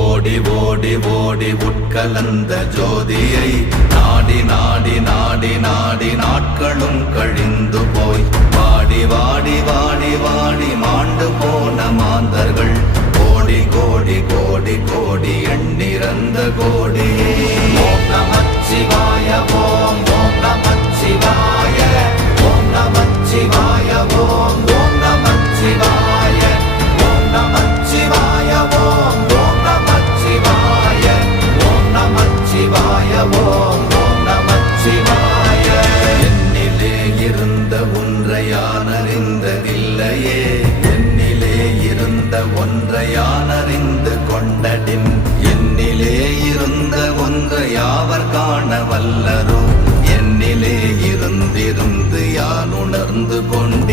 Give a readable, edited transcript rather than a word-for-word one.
ஓடி ஓடி ஓடி உட்கலந்த ஜோதியை நாடி நாடி நாடி நாடி நாட்களும் கழிந்து போய் வாடி வாடி வாடி வாடி மாண்டு போன மாந்தர்கள் கோடி கோடி கோடி கோடி எண்ணிறந்த கோடி. ஓம் நமச்சிவாய ஓம் ஓம் நமச்சிவாய ஓம் நமச்சிவாய ஓம் ஓம் நமச்சிவாய ஓம் நமச்சிவாய ஓம் ஓம் நமச்சிவாய ஓம் நமச்சிவாய ஓம் ஓம் நமச்சிவாய. என்னிலே இருந்த ஒன்றை யான் அறிந்ததில்லையே, என்னிலே இருந்த ஒன்றை யான் அறிந்து கொண்டடின், என்னிலே இருந்த ஒன்றை யாவர் காண வல்லரோ, என்னிலே இருந்திருந்து யான் உணர்ந்து கொண்ட